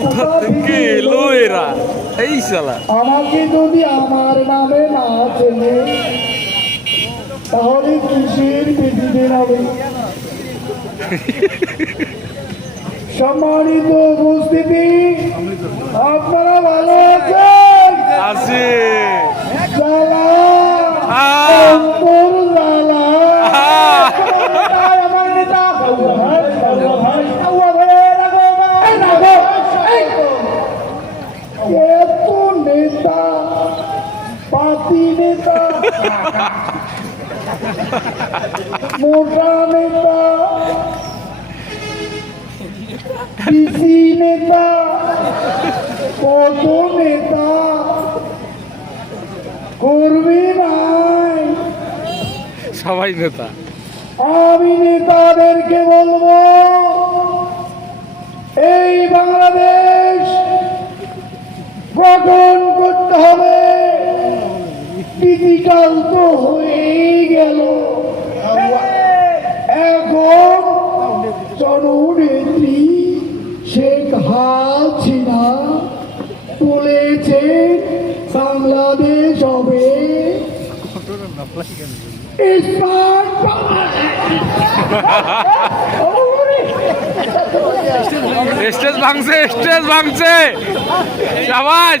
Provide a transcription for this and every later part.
কি এরা। এই শালা। আমাকে যদি আমার নামে না চেনে তাহলে কিসের পৃথিবী হবে? সম্মানিত উপস্থিতি আপনারা ভালো আছেন আছে জ্বালা আহ! অন্তর জ্বালা আহ! আমার নেতা ভাই, ভাই, ভাই, রাখো, ভাই, রাখো, এই! এত নেতা পাতি নেতা মোটা নেতা পিসি নেতা কত নেতা করবি নাই সবাই নেতা। আমি নেতাদেরকে বলব এই বাংলাদেশ গঠন করতে হবে। ডিজিটাল তো হয়েই গেল। এখন জননেত্রী শেখ হাসিনা বলেছে, বাংলাদেশ হবে স্টেজ ভাঙছে স্টেজ ভাঙছে। সবাজ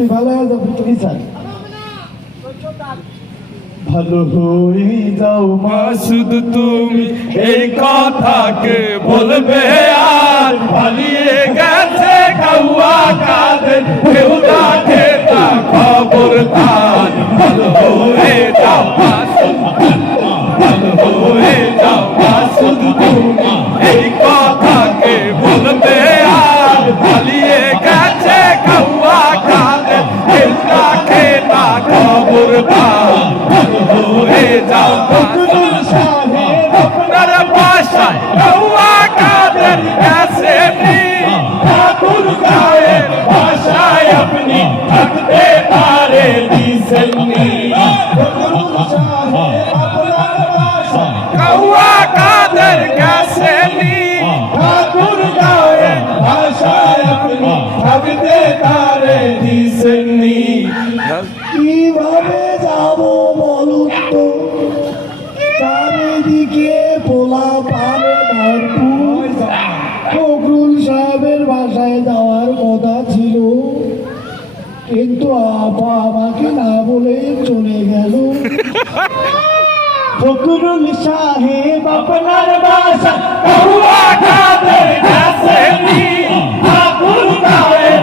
ভালো হয়ে যাবি যাও মা, শুধু তুমি এই কথাকে বলবে আর। পালিয়ে গেছে কাউয়া কাদের, কেউ রাখে তা খবর তার থাকতে পারে কৌয়া কাদের কাছে ঠাকুর গায়ের ভাষায় আপনি থাকতে পারে দিছেননি কীভাবে যাব বলুন তো চারিদিকে পোলা পাবে ভরপুর ফখরুল সাহেবের বাসায় ছিল কিন্তু আপা আমাকে না বলে চলে গেল। ফখরুল সাহেব আপনার বাসা কৌয়া কাদের কাছে ঠাকুর গায়ের